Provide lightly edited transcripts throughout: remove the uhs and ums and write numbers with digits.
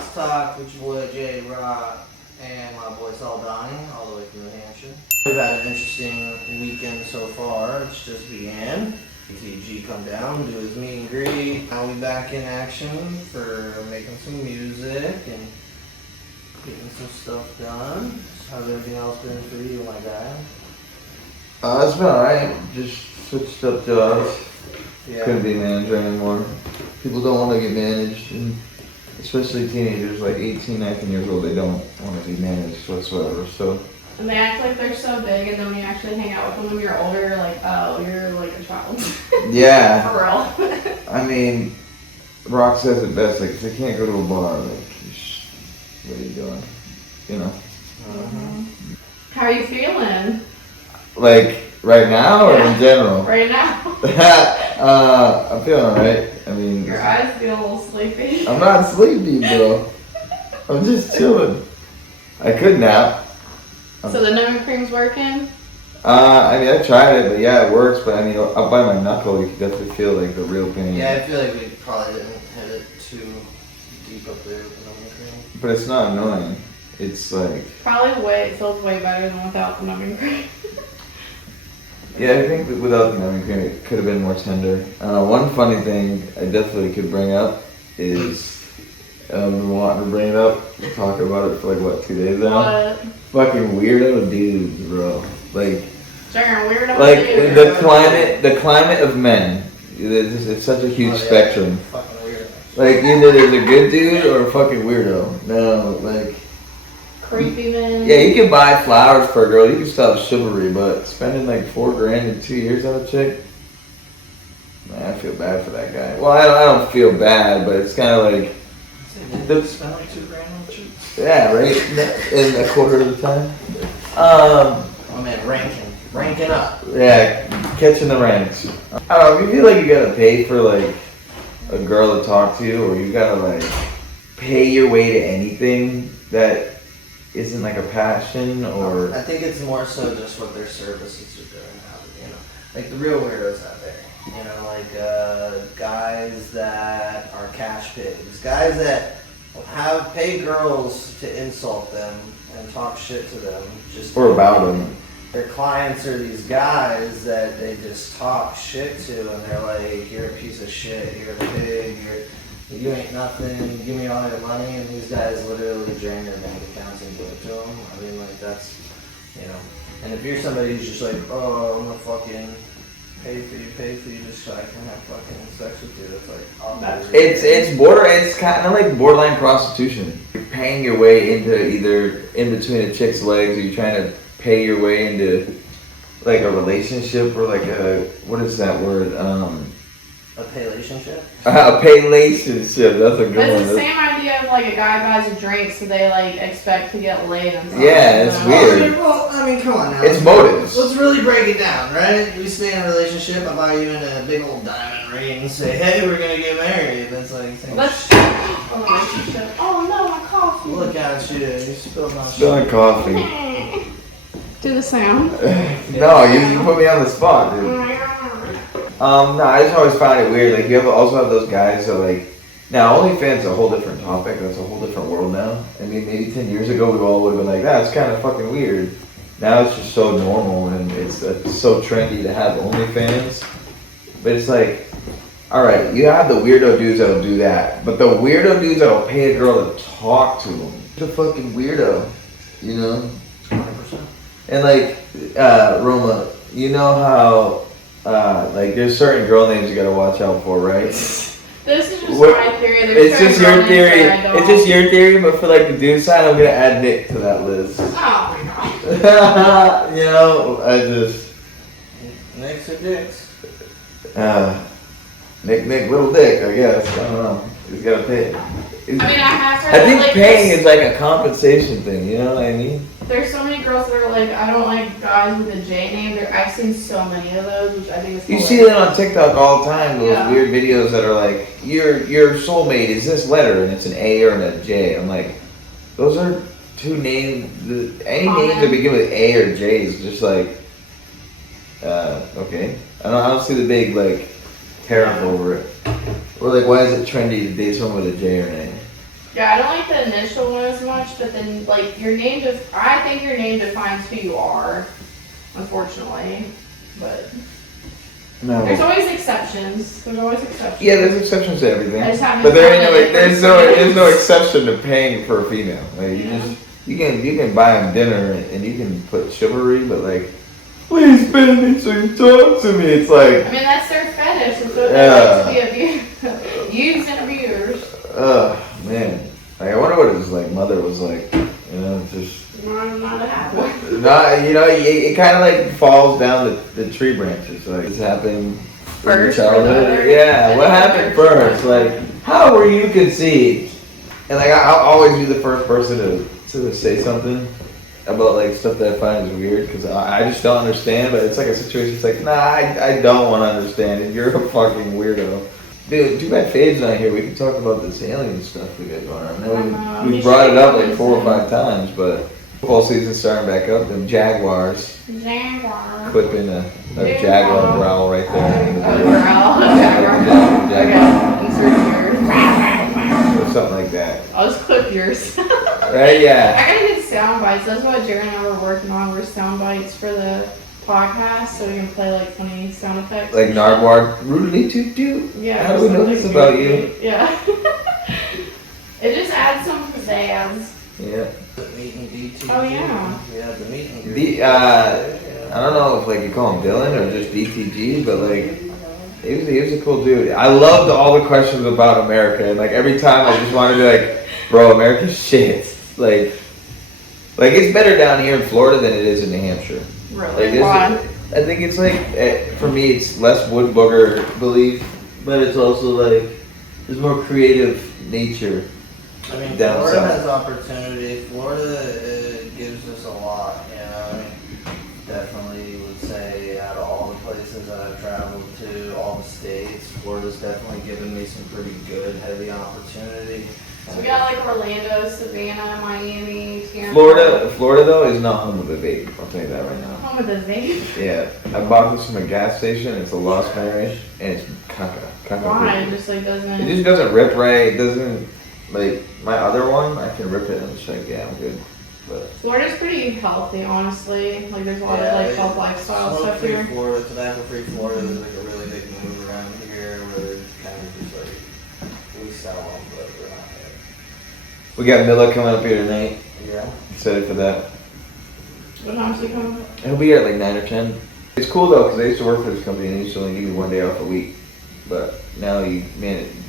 Rock's Talk with your boy Jay Rock and my boy Soldani, all the way from New Hampshire. We've had an interesting weekend so far. It's just began. TG come down, do his meet and greet. Now we back in action for making some music and getting some stuff done. How's everything else been for you, my guy? It's been alright. Just switched up jobs. Yeah. Couldn't be a manager anymore. People don't want to get managed, and especially teenagers like 18, 19 years old, they don't want to be managed whatsoever. So. And they act like they're so big, and then when you actually hang out with them when you're older, you're like, oh, you're like a child. Yeah. For real. I mean, Rock says it best. Like, if they can't go to a bar, like, what are you doing? You know. Mm-hmm. How are you feeling? Like right now or in general? Right now. I'm feeling alright. I mean, Your eyes feel a little sleepy. I'm not sleepy, bro. I'm just chilling. I could nap. So the numbing cream's working? I mean, I tried it, but yeah, it works. But I mean, up by my knuckle, you can definitely feel like the real pain. Yeah, I feel like we probably didn't hit it too deep up there with the numbing cream. But it's not annoying. It's like. Probably it feels way better than without the numbing cream. Yeah, I think that without the numbing cream, it could have been more tender. One funny thing I definitely could bring up is I've been wanting to bring it up. We're talking about it for like what, 2 days now? What? Fucking weirdo dudes, bro. Like, Weirdo like dude. the climate of men. It's such a huge spectrum. Fucking weird. Like either there's a good dude or a fucking weirdo. No, like. Creepy man. Yeah, you can buy flowers for a girl. You can stop chivalry, but spending like $4 grand in 2 years on a chick. Man, I feel bad for that guy. Well, I don't feel bad, but it's kind of like. Spend like $2 grand on cheap. Yeah, right. In a quarter of the time. Oh man, ranking up. Yeah, catching the ranks. I don't know. If you feel like you gotta pay for like a girl to talk to, or you gotta like pay your way to anything that isn't like a passion, or I think it's more so just what their services are doing. You know, like the real weirdos out there. You know, like guys that are cash pigs, guys that have pay girls to insult them and talk shit to them, just or about them. Their clients are these guys that they just talk shit to, and they're like, "You're a piece of shit. You're a pig. You ain't nothing. Give me all your money." And these guys literally drain their bank accounts and give it to them. I mean, like that's, you know. And if you're somebody who's just like, "Oh, I'm gonna fucking pay for you just so I can have fucking sex with you," it's like, oh, it's kind of like borderline prostitution. You're paying your way into either in between a chick's legs, or you're trying to pay your way into like a relationship, or like what is that word? A pay-relationship? A pay-relationship, that's a good But one. it's the same idea of like a guy buys a drink so they like expect to get laid and stuff. Yeah, it's weird. Well, I mean, come on now. It's motives. Let's really break it down, right? We stay in a relationship, I buy you in a big old diamond ring and say, hey, we're gonna get married. That's like saying, Let's a relationship. Oh no, my coffee. look at you, you spilled on Spilling coffee. Do the sound. No, you put me on the spot, dude. No, I just always found it weird. Like, you also have those guys that, like, now OnlyFans is a whole different topic. That's a whole different world now. I mean, maybe 10 years ago we all would have been like, that's kind of fucking weird. Now it's just so normal, and it's so trendy to have OnlyFans. But it's like, alright, you have the weirdo dudes that'll do that, but the weirdo dudes that'll pay a girl to talk to them. The fucking weirdo, you know? 100%. And like, Roma, you know how, like, there's certain girl names you gotta watch out for, right? This is just my theory. It's just your theory. It's just your theory, but for like the dude side, I'm gonna add Nick to that list. Oh my god. You know, I just Nicks or dicks? Nick, little dick, I guess. I don't know. He's gotta pay. I mean, I have heard I think like paying this. is like a compensation thing. You know what I mean? There's so many girls that are like, I don't like guys with a J name. I've seen so many of those, which I think is You hilarious. see that on TikTok all the time, those Yeah. weird videos that are like, your soulmate is this letter, and it's an A or a J. I'm like, those are two names. Any names that begin with A or J is just like, okay. I don't see the big like tariff over it. Or like, why is it trendy to date someone with a J or an A? Yeah, I don't like the initial one as much, but then like I think your name defines who you are, unfortunately. But No. there's always exceptions. There's always exceptions. Yeah, there's exceptions to everything. I just haven't But there found ain't it like there's personally. no exception to paying for a female. Like Yeah. you can buy them dinner and you can put chivalry, but like please pay me so you talk to me. It's like I mean, that's their fetish. It's what they like to be used and abused. Man. Like I wonder what his like mother was like. You know, just Not a happy. not you know, it kind of like falls down the tree branches. Like this happened First, in your childhood. Yeah, what happened first? Like how were you conceived? And like I'll always be the first person to say something about like stuff that I find is weird because I just don't understand. But it's like a situation. It's like nah, I don't want to understand it. You're a fucking weirdo. Dude, too bad Fade's not here. We can talk about this alien stuff we got going on. I know we brought it up like 4 or 5 times, but football season's starting back up. Them Jaguars Jaguar. clipping a Jaguar growl right there. Growl. Jaguar. Okay, insert yours. Or something like that. I'll just clip yours. Right? Yeah. I gotta get sound bites. That's what Jared and I were working on. Were sound bites for the podcast, so we can play like funny sound effects. Like Narwhal, rudely toot toot. Yeah. How do we know this about you? Yeah. It just adds some pizzazz. Yeah. The meet and DTG. Oh, yeah. Yeah, the meet and The I don't know if like you call him Dylan or just DTG, but like he was a cool dude. I loved all the questions about America, and like every time I just wanted to be like, bro, America's shit. Like it's better down here in Florida than it is in New Hampshire. Really? Like, Why? I think it's like for me, it's less wood booger belief, but it's also like there's more creative nature. I mean, Down Florida south. has opportunity. Florida gives us a lot, you know. I mean, definitely would say out of all the places that I've traveled to, all the states, Florida's definitely given me some pretty good, heavy opportunity. So we got like Orlando, Savannah, Miami, Tampa. Florida though is not home of the vape. I'll tell you that right now. Home of the vape. Yeah, I bought this from a gas station. It's a Lost Parish, and it's caca. Why? It Vape. just like doesn't. It just doesn't rip right. It doesn't like my other one. I can rip it and it's like yeah, I'm good. But Florida's pretty healthy, honestly. Like there's a lot of like health lifestyle stuff Smoke-free here. Florida, tobacco-free Florida is like a really big move around here where they're kind of just like, we sell them, but we're not there. we got Milla coming up here tonight. Yeah. Excited for that. What time's he coming? He'll be here at like 9 or 10. It's cool though because I used to work for this company and they used to only give me 1 day off a week, but now you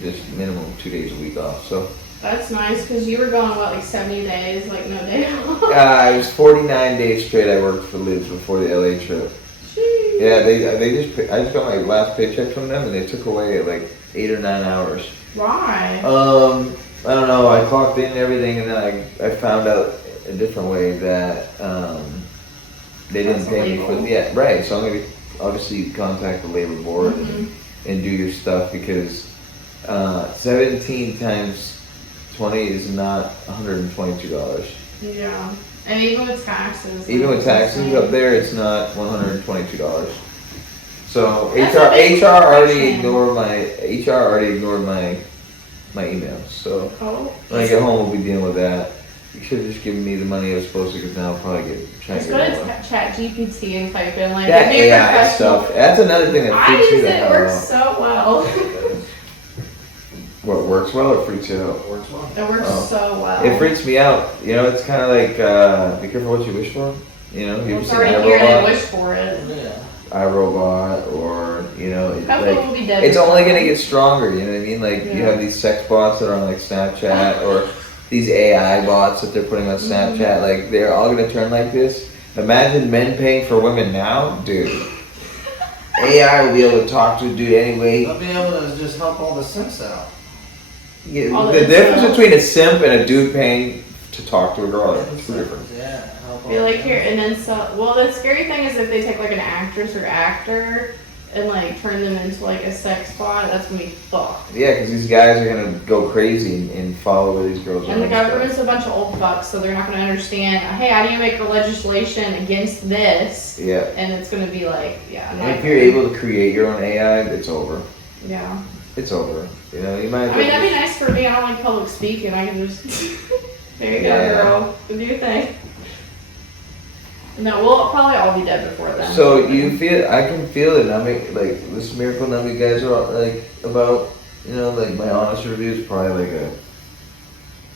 just minimum 2 days a week off. So That's nice because you were going what like 70 days, like no day off. it was 49 days straight I worked for Liz before the LA trip. Jeez. Yeah, I just got my last paycheck from them and they took away like 8 or 9 hours. Why? I don't know. I clocked in and everything, and then I found out a different way that they didn't That's pay me for illegal. right. So I'm gonna obviously contact the labor board Mhm. and do your stuff because 17 times 20 is not $122. Yeah. And even with taxes. Even like, with taxes insane. up there, it's not $122. So That's a big HR already correction. ignored my emails. So Oh. when I get home, we'll be dealing with that. You should have just given me the money I was supposed to, because now I'll probably try Just to go get to more. Chat GPT and type in like That give me a AI professional- stuff. That's another thing that I freaks use you the it. It hell works out. so well. What works well or freaks you out? Works well. It works Oh. so well. It freaks me out. You know, it's kind of like be careful what you wish for. You know, you ever It's seen already here and iRobot? wish for it. Yeah. iRobot, or you know, Hopefully like we'll be dead. it's only gonna get stronger. You know what I mean? Like you Yeah. have these sex bots that are on like Snapchat, or these AI bots that they're putting on Snapchat. Like they're all gonna turn like this. Imagine men paying for women now, dude. AI will be able to talk to a dude anyway. They'll be able to just help all the simps out. Yeah, All the the difference incels. between a simp and a dude paying to talk to a girl are two different. Yeah. Help all Be like the here, simps. and then so. Well, the scary thing is if they take like an actress or actor and like turn them into like a sex bot, that's gonna be fucked. Yeah, because these guys are gonna go crazy and follow where these girls are. And the stuff. government's a bunch of old fucks, so they're not gonna understand. Hey, I need to make a legislation against this, Yeah. and it's gonna be like, yeah. And if you're able to create your own AI, it's over. Yeah. it's over. You know, you might. I mean, that'd be nice for me. I don't like public speaking. I can just there you go, girl. Do your thing. No, we'll probably all be dead before then. So you feel? I can feel it. Like this miracle numb you guys are like about. You know, like my honest review is probably like a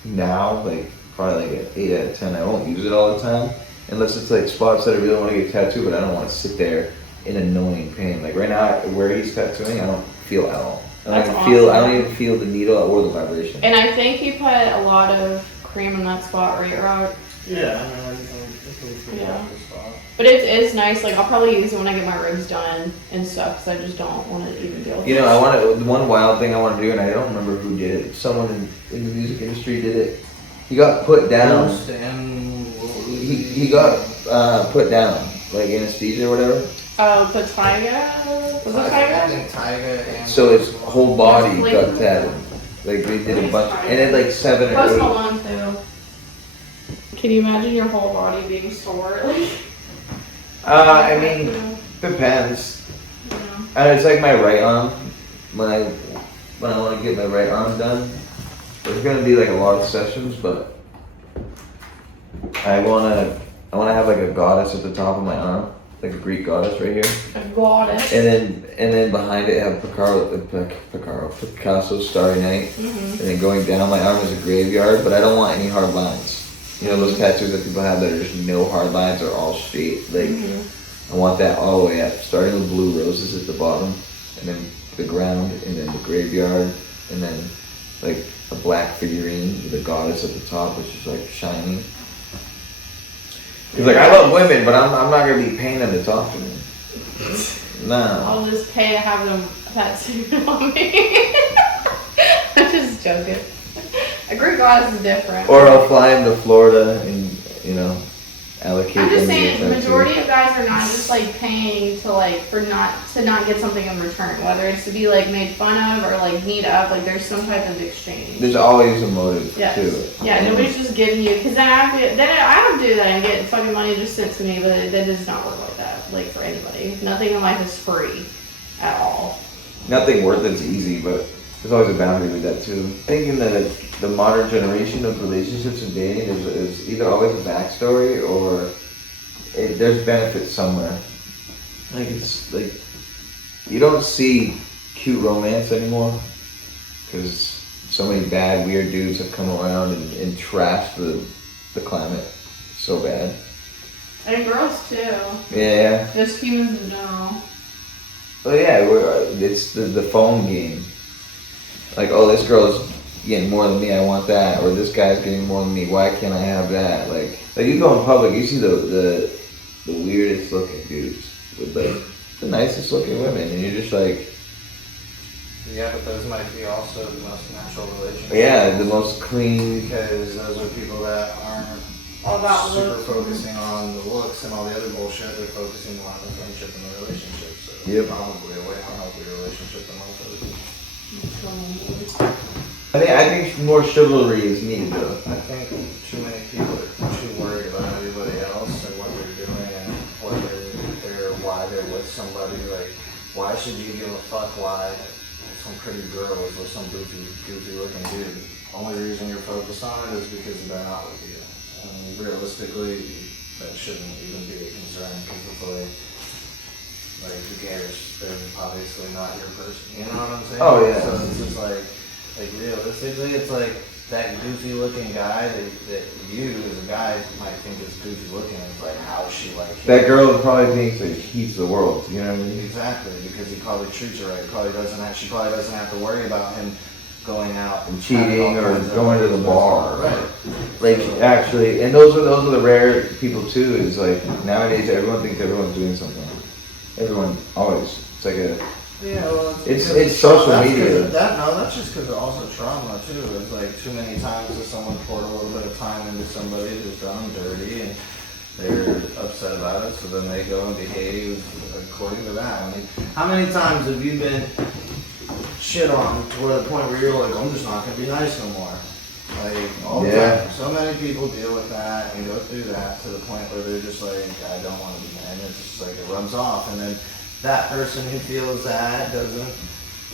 now like probably like an 8 out of 10. I won't use it all the time unless it's like spots that I really want to get tattooed, but I don't want to sit there in annoying pain. Like right now, where he's tattooing, I don't feel at all. I don't even feel the needle or the vibration. And I think you put a lot of cream in that spot, right, Rock? Yeah, I mean, yeah. But it is nice. Like I'll probably use it when I get my ribs done and stuff, because I just don't want to even deal with it. You know, the one wild thing I want to do, and I don't remember who did it. Someone in the music industry did it. He got put down. He got put down, like anesthesia or whatever. Oh, the Tyga? Was it Tyga? I think Tyga and... So his whole body got tatted. Like they did a bunch, and then like 7 or 8. Post Malone too. Can you imagine your whole body being sore? I mean, depends. Yeah. It's like my right arm. When I want to get my right arm done, there's gonna be like a lot of sessions, but I wanna have like a goddess at the top of my arm, like a Greek goddess right here. A goddess. And then behind it have Picasso's Starry Night, and then going down my arm is a graveyard, but I don't want any hard lines. You know those tattoos that people have that are just no hard lines or all straight. Like I want that all the way up, starting with blue roses at the bottom, and then the ground, and then the graveyard, and then like a black figurine with a goddess at the top, which is like shiny. Cause like I love women, but I'm not gonna be paying them to talk to me. Nah. I'll just pay to have them tattooed on me. I'm just joking. A Greek goddess is different. Or I'll fly them to Florida and, you know, allocate I'm just them to saying, get the tattooed. majority of guys are not just like paying to like to not get something in return, whether it's to be like made fun of or like beat up. Like there's some type of exchange. There's always a motive Yes. to it. Yeah, nobody's just giving you, because then I would do that and get fucking money just sent to me, but that does not work like that. Like for anybody, nothing in life is free at all. Nothing worth it's easy, but there's always a boundary with that too. Thinking that the modern generation of relationships and dating is either always a backstory or there's benefits somewhere. Like it's like you don't see cute romance anymore because so many bad, weird dudes have come around and trashed the climate so bad. And girls too. Yeah. Just humans in general. Well, yeah, it's the phone game. Like, oh, this girl's getting more than me, I want that. Or this guy's getting more than me, why can't I have that? Like you go in public, you see the weirdest looking dudes with like the nicest looking women, and you're just like, Yeah, but those might be also the most natural relationships. yeah, the most clean. Because those are people that aren't All about super looks. focusing on the looks and all the other bullshit. They're focusing more on the friendship and the relationship. So Yep. it's probably a way more healthy relationship than most other people. I think more chivalry is needed though. I think too many people are too worried about everybody else and what they're doing and why they're with somebody. Like, why should you give a fuck why some pretty girl is with some goofy looking dude? Only reason you're focused on it is because they're not with you. And realistically, that shouldn't even be a concern because of the way, like, who cares? They're obviously not your person. You know what I'm saying? Oh, yeah. So it's just like realistically, it's like that goofy looking guy that you as a guy might think is goofy looking. It's like, how is she like him? That girl probably thinks that he's the world. You know what I mean? Exactly, because he probably treats her right. She probably doesn't have to worry about him going out And cheating or kinds of going to the bar. Right. Like actually, and those are the rare people too. Is like nowadays everyone thinks everyone's doing something. Everyone always. It's like a. Yeah, well, It's social that's media. That's just because of also trauma too. It's like too many times that someone poured a little bit of time into somebody who's done dirty and they're upset about it, so then they go and behave according to that. I mean, how many times have you been shit on to where the point where you're like, I'm just not gonna be nice no more? Like all the time. So many people deal with that and go through that to the point where they're just like, I don't want to be, and it's just like it rubs off, and then that person who feels that doesn't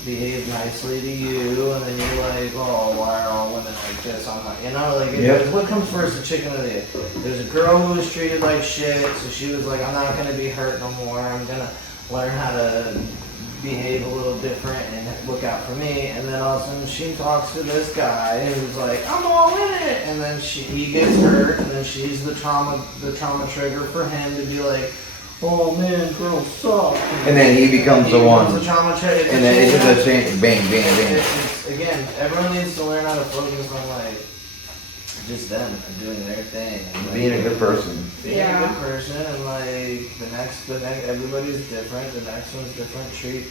behave nicely to you, and then you're like, oh, why are all women like this? I'm not, you know, like, what comes first, the chicken or the egg? There's a girl who was treated like shit, so she was like, I'm not gonna be hurt no more. I'm gonna learn how to behave a little different and look out for me. And then all of a sudden she talks to this guy who's like, I'm all in it. And then he gets hurt, and then she's the trauma trigger for him to be like, oh man, girls suck. And then he becomes the one. The trauma trigger. And then it's just a change. Bang, bang, bang. Again, everyone needs to learn how to focus on like just them and doing their thing and like, Being a good person. Being a good person, and like the next everybody's different. The next one's different. Treat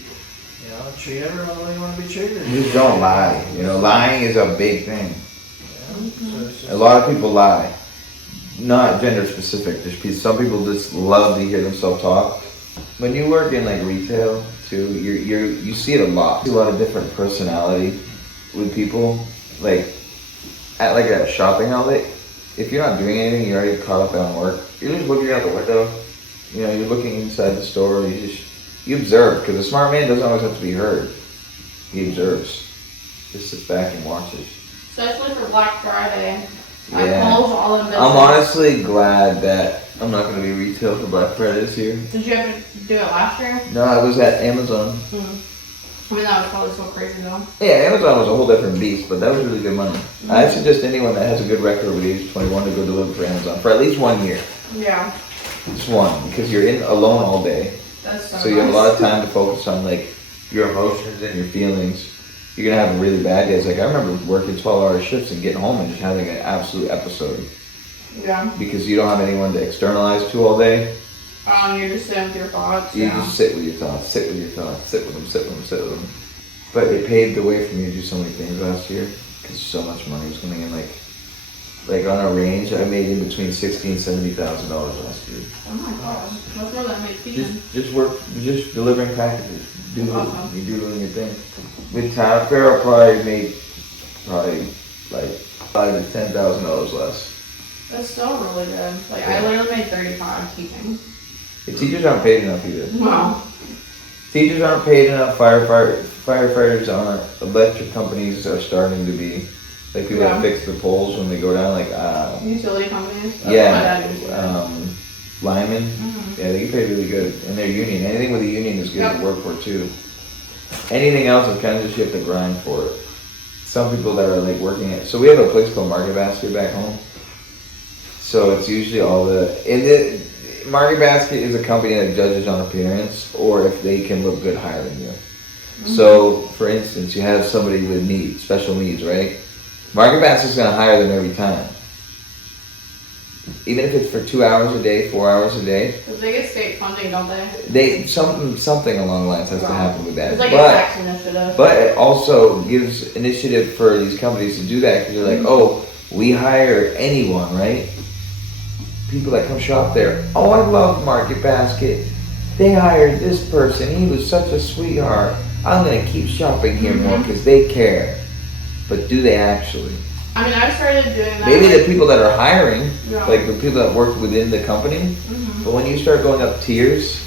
everyone the way you want to be treated. Just don't lie. You know, lying is a big thing. Yeah. A lot of people lie. Not gender specific. Just some people just love to hear themselves talk. When you work in like retail too, you see it a lot. You see a lot of different personality with people. Like at a shopping outlet, if you're not doing anything, you're already caught up on work. You're just looking out the window. You know, you're looking inside the store. You observe, because a smart man doesn't always have to be heard. He observes. Just sits back and watches. Especially for Black Friday. Yeah. I close all the business. I'm honestly glad that I'm not going to be retail for Black Friday this year. Did you ever do it last year? No, I was at Amazon. I mean, that was probably so crazy though. Yeah, Amazon was a whole different beast, but that was really good money. I suggest anyone that has a good record over the age of 21 to go deliver for Amazon for at least 1 year. Yeah. Just one, because you're in alone all day. That's so So you have a lot of time to focus on like your emotions and your feelings. You're gonna have really bad days. Like I remember working 12-hour shifts and getting home and just having an absolute episode. Yeah. Because you don't have anyone to externalize to all day. You're just sitting with your thoughts. You just sit with your thoughts, sit with your thoughts, sit with them. But it paved the way for me to do so many things last year because so much money was coming in. Like on a range, I made in between $60,000 and $70,000 last year. Oh my gosh, that's more than I make feeding. Just delivering packages. Awesome. You doing your thing. With Town Fair, I probably made like $5,000 to $10,000 less. That's still really good. Like I literally made 35 teaching. The teachers aren't paid enough either. Wow. Teachers aren't paid enough. Firefighters aren't. Electric companies are starting to be. Like people that fix the poles when they go down, utility companies. Linemen. Yeah, they get paid really good, and they're union. Anything with a union is good to work for too. Anything else is kind of just you have to grind for it. Some people that are like working at, so we have a place called Market Basket back home. So it's usually Market Basket is a company that judges on appearance or if they can look good hiring you. So, for instance, you have somebody with special needs, right? Market Basket's going to hire them every time. Even if it's for 2 hours a day, 4 hours a day. Because they get state funding, don't they? Something along the lines has to happen with that. It's like a tax initiative. But it also gives initiative for these companies to do that because they're like, oh, we hire anyone, right? People that come shop there. Oh, I love Market Basket. They hired this person. He was such a sweetheart. I'm going to keep shopping here more because they care. But do they actually? I mean, I started doing that. Maybe the people that are hiring, like the people that work within the company, but when you start going up tiers,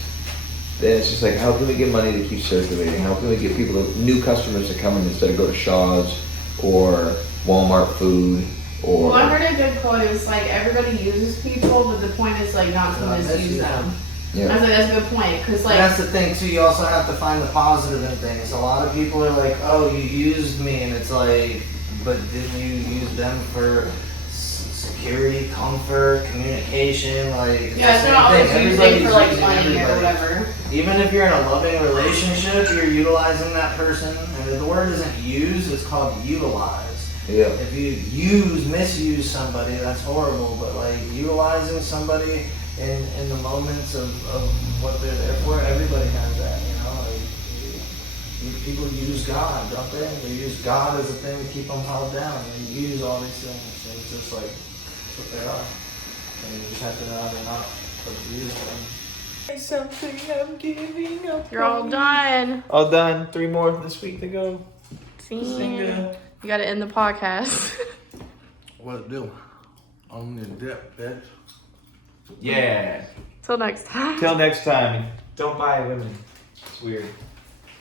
then it's just like, how can we get money to keep circulating? How can we get new customers to come in instead of go to Shaw's or Walmart food? Well, I heard a good quote. It's like everybody uses people, but the point is like not to misuse them. Yeah. I was like, that's a good point, because like that's the thing too. You also have to find the positive in things. A lot of people are like, "Oh, you used me," and it's like, but didn't you use them for security, comfort, communication? Like, it's not always using for like money or whatever. Even if you're in a loving relationship, you're utilizing that person, and the word isn't use; it's called utilize. Yeah. If you misuse somebody, that's horrible. But like utilizing somebody in the moments of what they're there for, everybody has that, you know. Like, people use God, don't they? They use God as a thing to keep them held down. And use all these things. And it's just like that's what they are. And you just have to know how to not abuse them. Something I'm giving up. You're all done. All done. 3 more this week to go. You gotta end the podcast. What it do? On the dip, bitch. Yeah. Till next time. Till next time. Don't buy women. It's weird.